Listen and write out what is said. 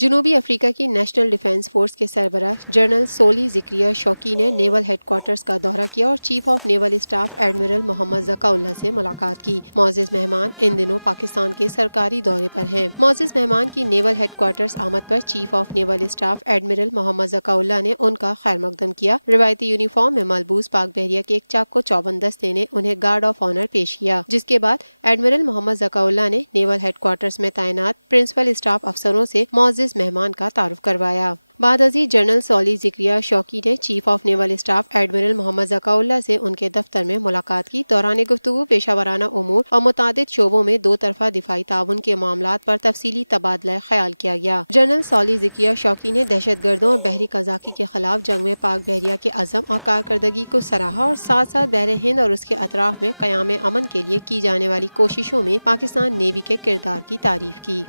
जनूबी अफ्रीका की national defence force के सरबराह जनरल सोली जिक्रिया शौकी ने नेवल हेडक्वार्टर्स का दौरा किया और chief of naval staff admiral Mohammad Zakaullah से मुलाकात की। मोअज़्ज़िज़ मेहमान इन दिनों पाकिस्तान के सरकारी दौरे पर हैं। मोअज़्ज़िज़ मेहमान की नेवल हेडक्वार्टर्स आमद पर chief of naval staff admiral Mohammad Zakaullah ने उनका खैर मकदम किया। रिवायती यूनिफॉर्म में मलबूस पाक बहरिया के एक चाको चौबंद दस्ते ने उन्हें गार्ड ऑफ ऑनर पेश किया, जिसके बाद एडमिरल मोहम्मद ज़काउल्लाह ने नेवल हेडक्वार्टर्स में तैनात प्रिंसिपल स्टाफ अफसरों से मोअज़्ज़िज़ मेहमान का तारुफ करवाया। बाद अज़ीज़ जनरल सोली जिक्रिया शौकी ने chief of naval staff admiral Mohammad Zakaullah से उनके दफ्तर में मुलाकात की। दौरान गुफ्तगू पेशावराना उमूर और मुतादिद शोबों में दो तरफा दिफाई ताउन के मामलात पर तफसीली तबादला ख्याल किया गया। जनरल सोली जिक्रिया शौकी ने दहशत गर्दों और बहरी कज़ाकी के खिलाफ जंग में पाक बहरिया के अज़म और कारकर्दगी को सराहा और साथ साथ बहर हिंद और उसके अतराफ में क़याम अमन के लिए की जाने वाली कोशिशों में पाकिस्तान नेवी के किरदार की तारीफ की।